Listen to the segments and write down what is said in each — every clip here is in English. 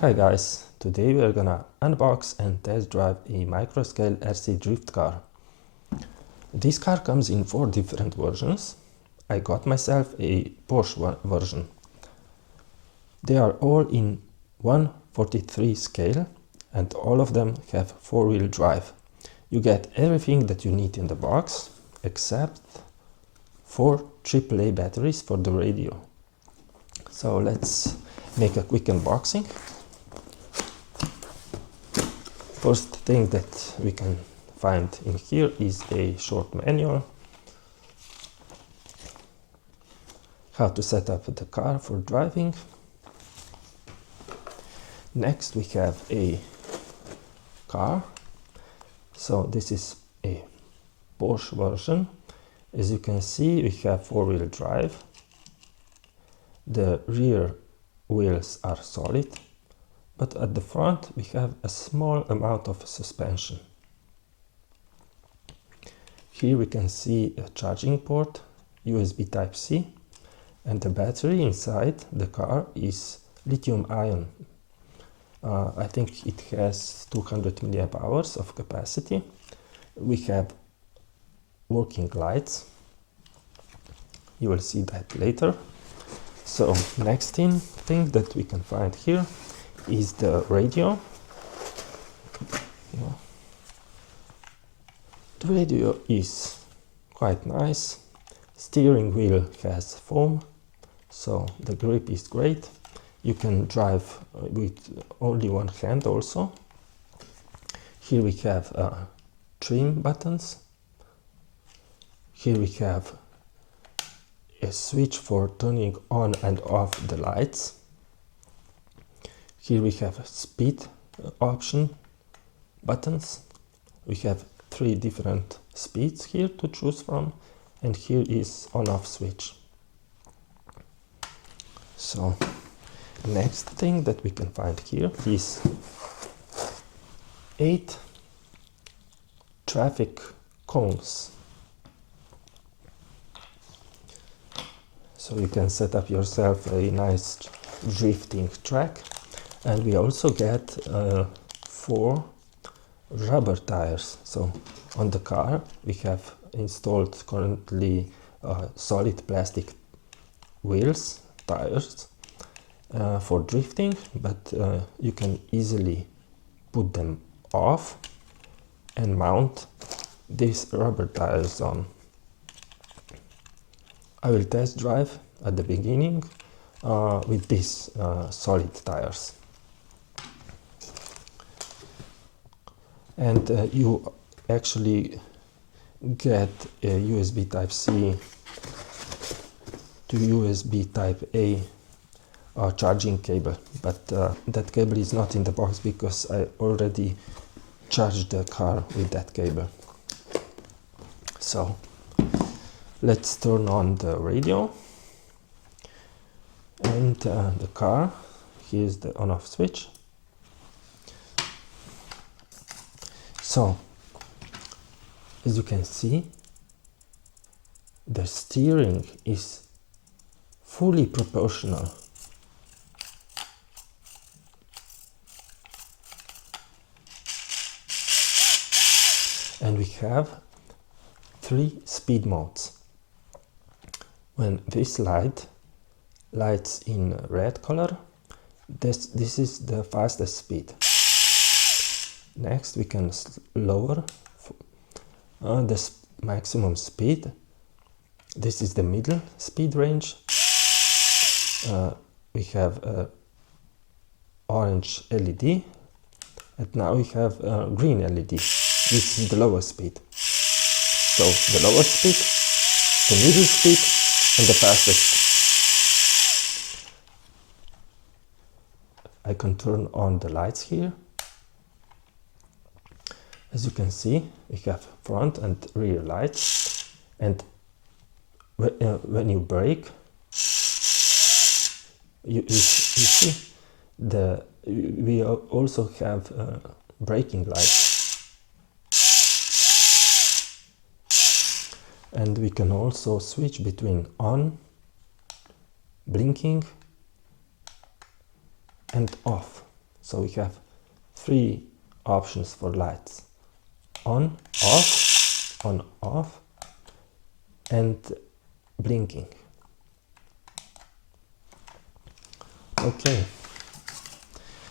Hi guys, today we are gonna unbox and test drive a microscale RC drift car. This car comes in 4 different versions. I got myself a Porsche version. They are all in 1/43 scale and all of them have 4-wheel drive. You get everything that you need in the box except 4 AAA batteries for the radio. So let's make a quick unboxing. First thing that we can find in here is a short manual, how to set up the car for driving. Next we have a car. So this is a Porsche version. As you can see, we have 4-wheel drive. The rear wheels are solid, but at the front we have a small amount of suspension. Here we can see a charging port, USB Type-C, and the battery inside the car is lithium-ion. I think it has 200 mAh of capacity. We have working lights. You will see that later. So next thing that we can find here is the radio. The radio is quite nice. Steering wheel has foam, so the grip is great. You can drive with only one hand also. Here we have trim buttons. Here we have a switch for turning on and off the lights. Here we have speed option buttons. We have 3 different speeds here to choose from, and here is on-off switch. So next thing that we can find here is 8 traffic cones. So you can set up yourself a nice drifting track. And we also get 4 rubber tires. So on the car we have installed currently solid plastic wheels, tires for drifting, but you can easily put them off and mount these rubber tires on. I will test drive at the beginning with these solid tires. And you actually get a USB Type-C to USB Type-A charging cable, but that cable is not in the box because I already charged the car with that cable. So let's turn on the radio and the car. Here's the on-off switch. So as you can see, the steering is fully proportional. And we have 3 speed modes. When this light lights in red color, this is the fastest speed. Next we can lower the maximum speed. This is the middle speed range. We have orange LED, and now we have green LED. This is the lowest speed. So the lowest speed, the middle speed, and the fastest. I can turn on the lights here. As you can see, we have front and rear lights, and when you brake, you see we also have braking lights. And we can also switch between on, blinking, and off. So we have three options for lights: on, off, and blinking. Okay,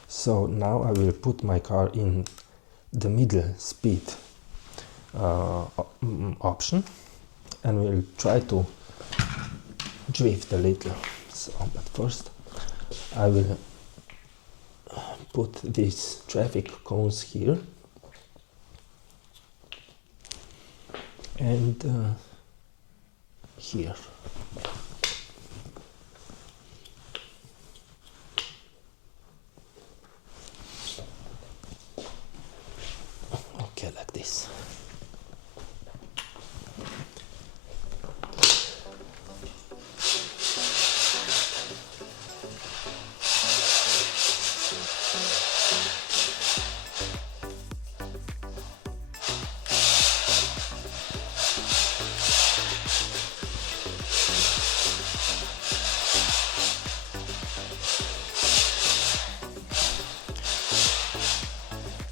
so now I will put my car in the middle speed option, and we'll try to drift a little. So, but first I will put these traffic cones here, and here. Okay, like this.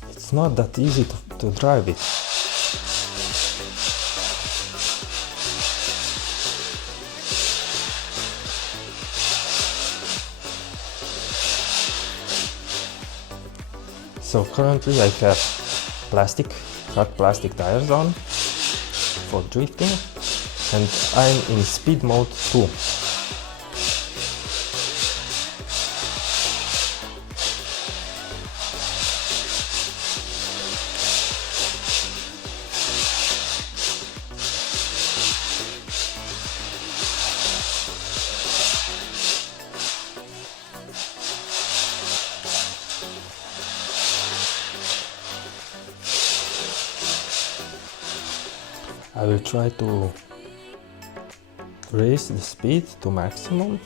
It's not that easy to drive it. So currently I have hard plastic tires on for drifting, and I'm in speed mode 2. I will try to raise the speed to maximum.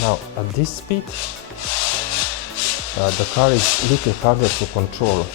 Now at this speed the car is a little harder to control.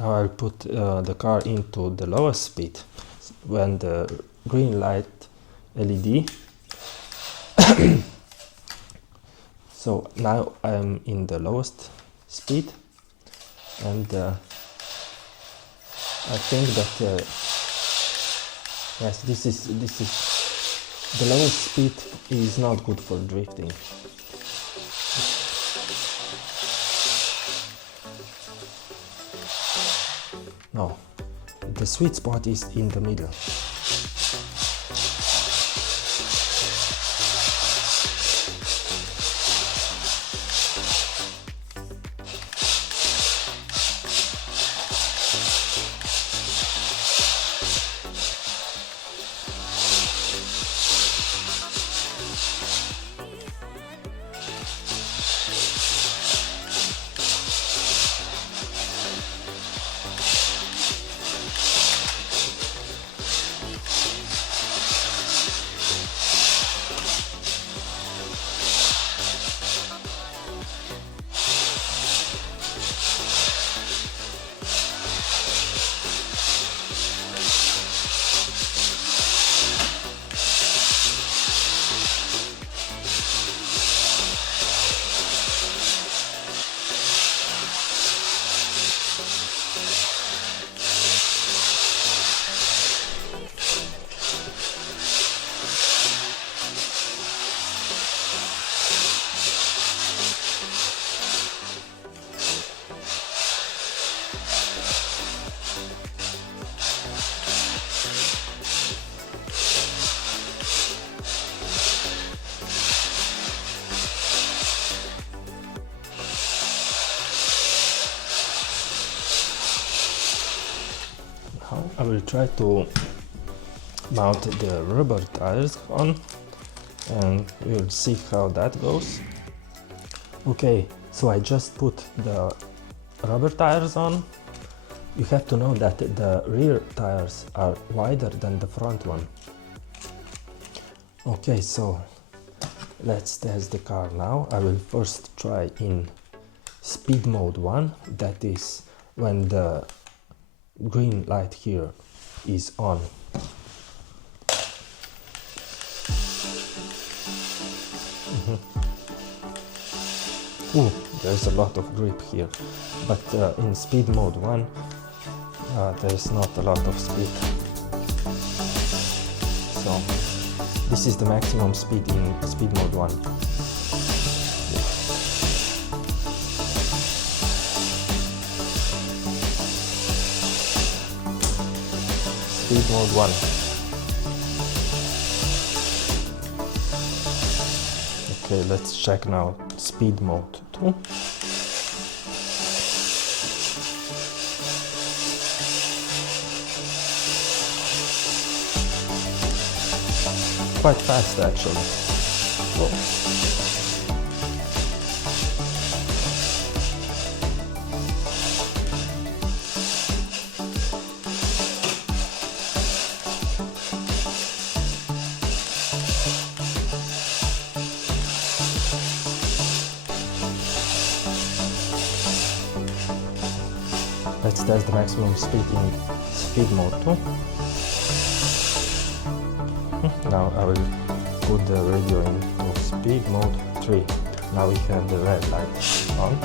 Now I'll put the car into the lowest speed when the green light LED. So now I'm in the lowest speed, and I think that yes, this is the lowest speed is not good for drifting. No, the sweet spot is in the middle. I will try to mount the rubber tires on and we'll see how that goes. Okay, so I just put the rubber tires on. You have to know that the rear tires are wider than the front one. Okay, so let's test the car now. I will first try in speed mode 1, that is when the green light here is on. Ooh, there's a lot of grip here, but in speed mode 1 there's not a lot of speed. So this is the maximum speed in speed mode 1. Speed mode 1. Okay, let's check now speed mode 2. Quite fast actually. Whoa. Let's test the maximum speed in speed mode 2. Now I will put the radio into speed mode 3. Now we have the red light on.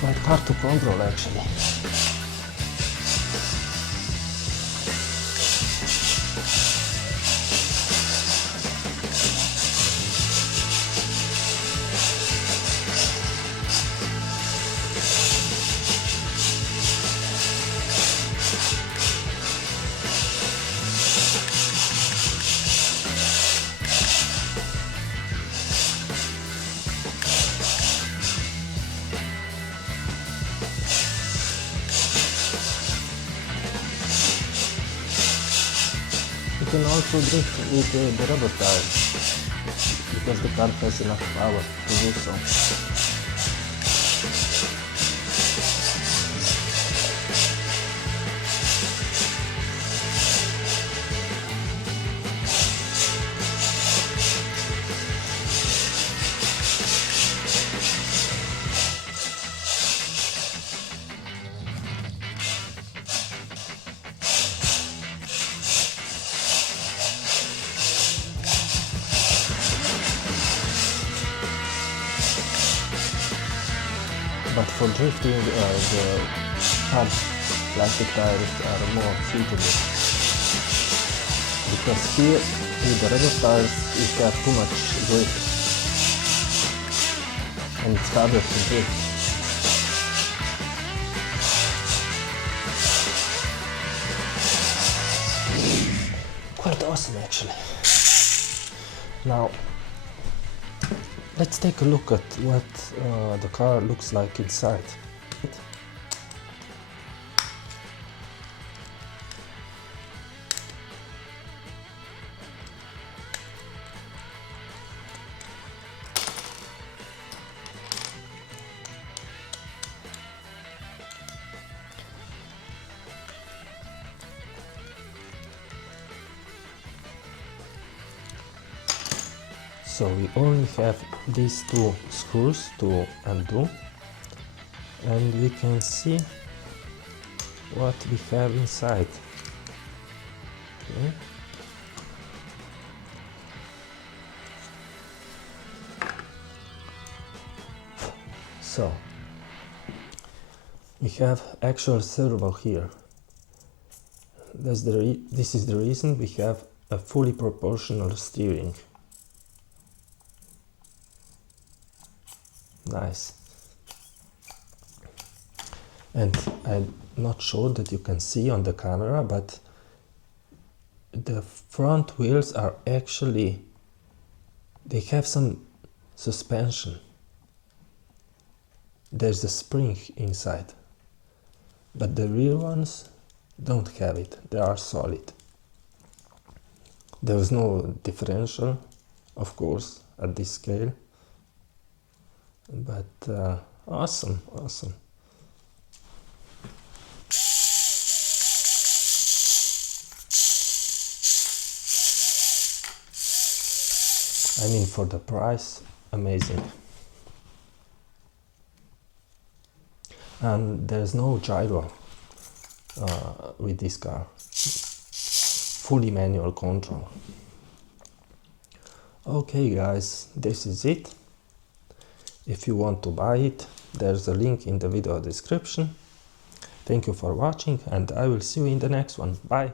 Quite hard to control actually. You can also drift with the rubber tires because the car has enough power to do so. But for drifting, the hard plastic tires are more suitable. Because here, with the rubber tires, you have too much grip. And it's harder to drift. Quite awesome actually. Now, let's take a look at what the car looks like inside. So we only have these two screws to undo, and we can see what we have inside. Okay. So we have actual servo here. This is the reason we have a fully proportional steering. Nice. And I'm not sure that you can see on the camera, but the front wheels are actually, they have some suspension. There's a spring inside, but the rear ones don't have it. They are solid. There is no differential, of course, at this scale, but awesome. I mean, for the price, amazing. And there's no gyro with this car. Fully manual control. Okay guys, this is it. If you want to buy it, there's a link in the video description. Thank you for watching, and I will see you in the next one. Bye!